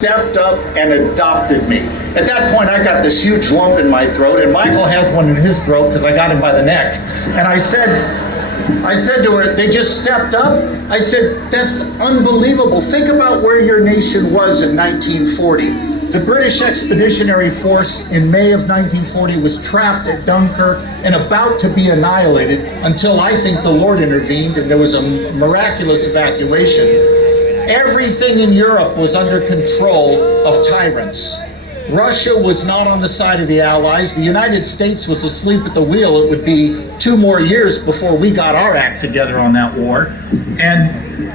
stepped up and adopted me. At that point, I got this huge lump in my throat, and Michael has one in his throat because I got him by the neck. And I said to her, they just stepped up. I said, that's unbelievable. Think about where your nation was in 1940. The British Expeditionary Force in May of 1940 was trapped at Dunkirk and about to be annihilated until I think the Lord intervened and there was a miraculous evacuation. Everything in Europe was under control of tyrants. Russia was not on the side of the Allies. The United States was asleep at the wheel. It would be 2 more years before we got our act together on that war. And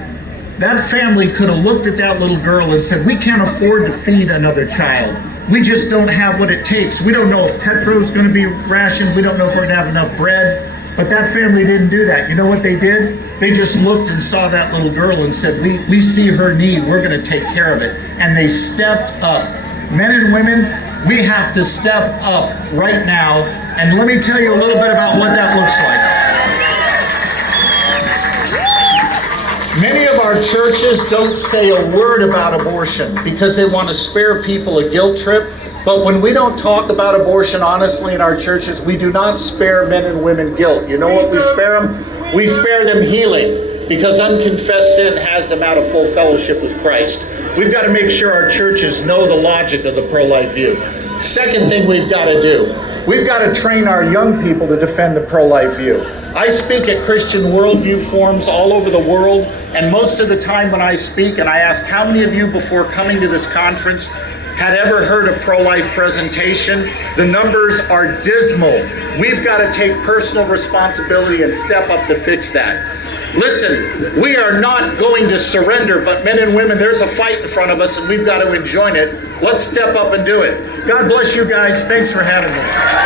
that family could have looked at that little girl and said, we can't afford to feed another child. We just don't have what it takes. We don't know if petrol's going to be rationed. We don't know if we're going to have enough bread. But that family didn't do that. You know what they did? They just looked and saw that little girl and said, we see her need. We're going to take care of it. And they stepped up. Men and women, we have to step up right now. And let me tell you a little bit about what that looks like. Many of our churches don't say a word about abortion because they want to spare people a guilt trip. But when we don't talk about abortion honestly in our churches, we do not spare men and women guilt. You know what we spare them? We spare them healing, because unconfessed sin has them out of full fellowship with Christ. We've got to make sure our churches know the logic of the pro-life view. Second thing we've got to do, we've got to train our young people to defend the pro-life view. I speak at Christian worldview forums all over the world, and most of the time when I speak and I ask how many of you before coming to this conference had ever heard a pro-life presentation, the numbers are dismal. We've got to take personal responsibility and step up to fix that. Listen, we are not going to surrender, but men and women, there's a fight in front of us and we've got to enjoy it. Let's step up and do it. God bless you guys. Thanks for having me.